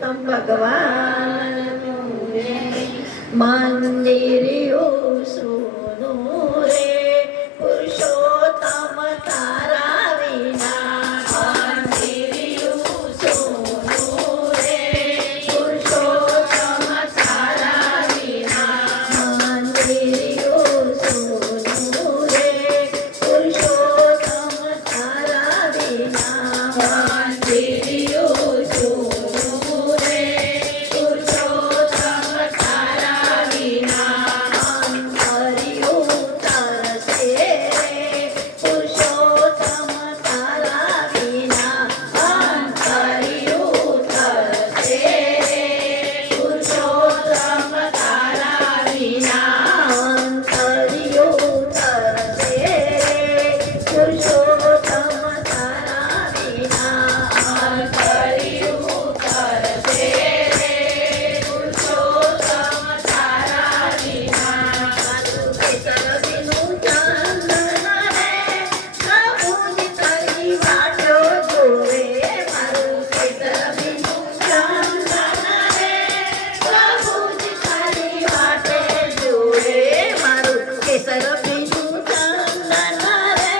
પુરુષોત્તમ ભગવાન મંદિરિયું સોનું રે પુરુષોત્તમ તારા વિના મંદિરિયું સોનું રે પુરુષોત્તમ તારા વિના મંદિરિયું સોનું રે પુરુષોત્તમ તારા વિના મંદિરિયું સોનું રે પુરુષોત્તમ તારા વિના અંતરિયું તરસે રે પુરુષોત્તમ તારા વિના અંતરિયું તરસે રે પુરુષોત્તમ તારા વિના અંતરિયું તરસે રે પુરુષોત્તમ તારા વિના અંતરિયું તરસે રે પુરુષોત્તમ તારા વિના મારું કેસર બીનું ચંદન રે પ્રભુજી તારી વાટો જોવે મારું કેસર બીનું ચંદન રે પ્રભુજી તારી વાટે જોવે મારું કેસર બીનું ચંદન રે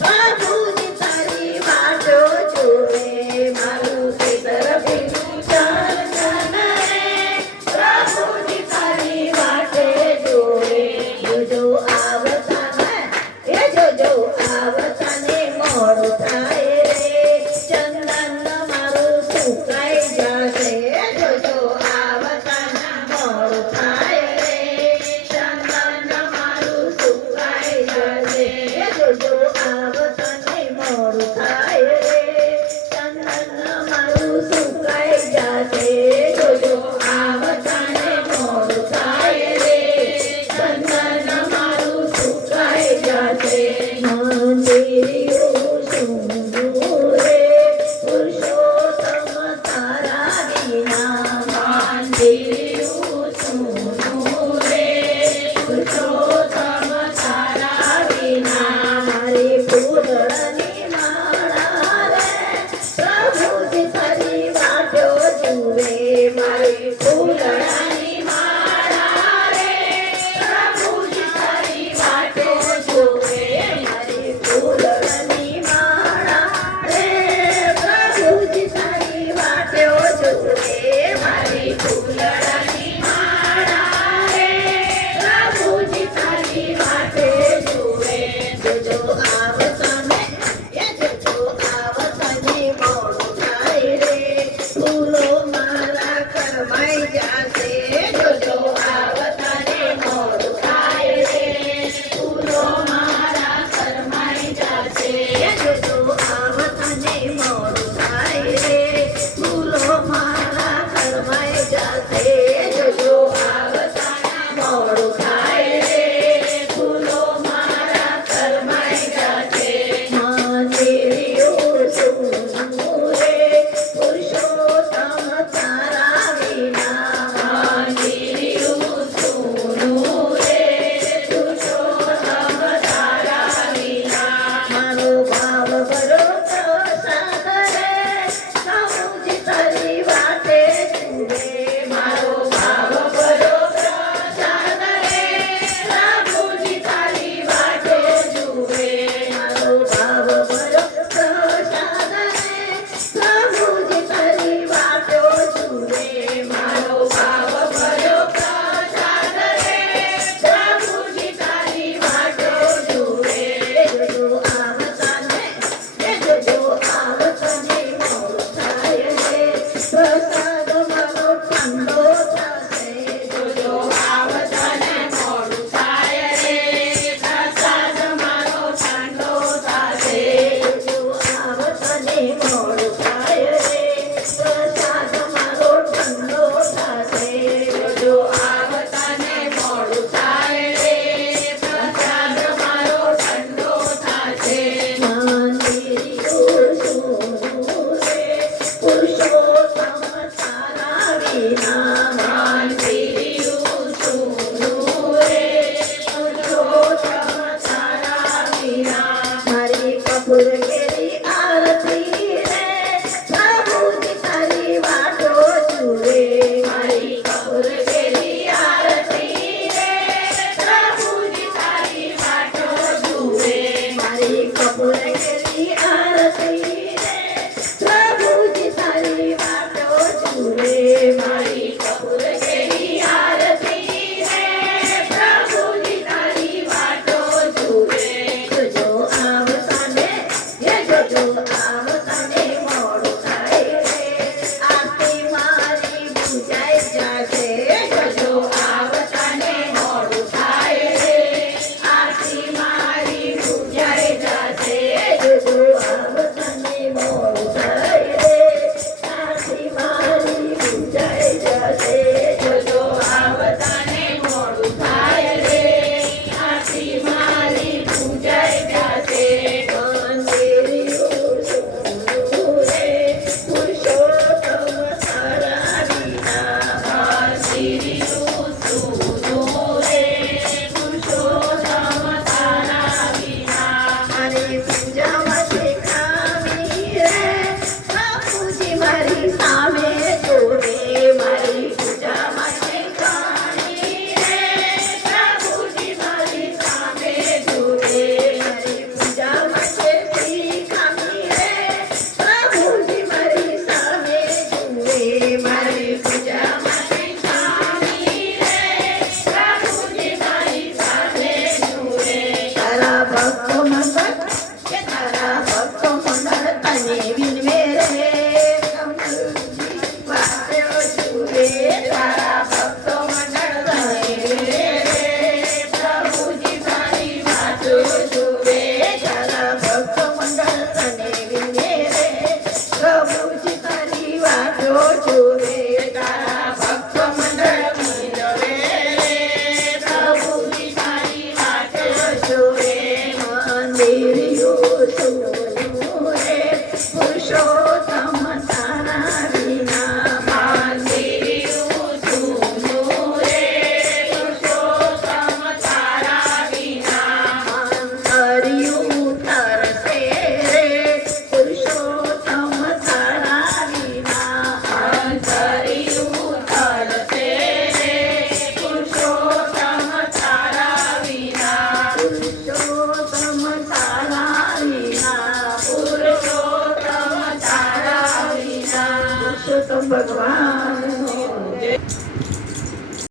પ્રભુજી તારી વાટો જોવે મારું કેસર બીનું ચંદન રે પ્રભુજી તારી વાટે જોવે જોજો આવતાને એ જોજો આવતાને મોડું થાય રે ચંદન મારું સુકાઈ જશે જોજો આવતાને મોડું થાય રે ચંદન મારું સુકાઈ જશે જોજો આવતાને મોડું થાય રે ચંદન મારું સુકાઈ જશે જોજો આવતાને મોડું થાય રે ચંદન મારું સુકાઈ જશે મંદિરિયું સોનું રે પુરુષોત્તમ તારા વિના મંદિરિયું સોનું રે પુરુષોત્તમ તારા વિના મારી ફૂલની માળા રે પ્રભુજી તારી વાટો જુએ મારી ફૂલની માળા રે પ્રભુજી તારી વાટો જુએ મારી ફૂલની માળા રે પ્રભુજી તારી વાટો જુએ મારી ફૂલની માળા રે પ્રભુજી તારી વાટે જુએ જોજો આવતાને એ જોજો આવતાને મોડું થાય રે ફૂલો મારા કરમાઈ જાશે જોજો આવતાને મોડું થાય રે ફૂલો મારા કરમાઈ જાશે જોજો આવતાને મોડું થાય રે ફૂલો મારા કરમાઈ જાશે જોજો આવતાને મોડું થાય રે ફૂલો મારા કરમાઈ જાશે મંદિરિયું સોનું રે પુરુષોત્તમ તારા વિના મંદિરિયું સોનું રે પુરુષોત્તમ તારા વિના મારો ભાવ ભરો પ્રસાદ રે પ્રભુજી તારી વાટે જુએ મારો ભાવ ભરો પ્રસાદ રે પ્રભુજી તારી વાટે જુએ મારો ભાવ ભરો પ્રસાદ રે પ્રભુજી તારી વાટો જુએ મારો ભાવ ભરો પ્રસાદ રે પ્રભુજી તારી વાટો જુએ જોજો આવતાને એ જોજો આવતાને મોડું થાય રે પ્રસાદ મારો ઠંડો થશે જોજો આવતાને મોડું થાય રે પ્રસાદ મારો ઠંડો થશે જોજો આવતાને મોડું થાય રે પ્રસાદ મારો ઠંડો થશે જોજો આવતાને મોડું થાય રે પ્રસાદ મારો ઠંડો થશે મંદિરિયું સોનું રે પુરુષોત્તમ તારા વિના મંદિરિયું સોનું રે પુરુષોત્તમ તારા વિના મારી કપૂર કેરી આરતી રે આરતી રે પ્રભુજી તારી વાતો જુએ મારી કપૂર કેરી આરતી રે પ્રભુજી તારી વાતો જુએ જોજો આવતાને જોજો આવતાને મોડું થાય રે આરતી મારી પૂજાઈ જાશે જોજો આવતાને મોડું થાય રે આરતી મારી પૂજાઈ જાશે જોજો આવતાને મોડું થાય રે આરતી મારી પૂજાઈ જાશે જોજો આવતાને મોડું થાય રે આરતી મારી પૂજાઈ જાશે મંદિરિયું સુનું રે પુરુષોત્તમ તારા વિના મંદિરિયું સુનું રે પુરુષોત્તમ તારા વિના મારી પૂજામાં શીખાવી રે બાપુજી મારી સામે જોવે મારી પૂજામાં શીખાવી રે બાપુજી મારી સામે જોવે મારી પૂજામાં શીખાવી રે બાપુજી મારી સામે જોવે મારી પૂજામાં શીખાવી રે બાપુજી મારી સામે જોવે તારા ભક્તો મંગળ કે તારા ભક્તો મંગળ તને વિનવે રે વાતો જુએ તારા ભક્તો મંડળ તને વિનવે રે પ્રભુજી તારી વાતો જુએ તારા ભક્તો મંડળ તને વિનવે રે પ્રભુજી તારી વાતો જુએ તારા ભક્તો મંડળ વિનવે રે પ્રભુજી તારી વાતો જુએ મંદિરિયું સુનું રે પુરુષોત્તમ તારા વિના મંદિરિયું સુનું રે પુરુષોત્તમ તારા વિના અંતરિયું તરસે રે પુરુષોત્તમ તારા વિના અંતરિયું તરસે રે પુરુષોત્તમ તારા વિના પુરુષોત્તમ તારા વિના પુરુષોત્તમ તારા વિના પુરુષોત્તમ ભગવાન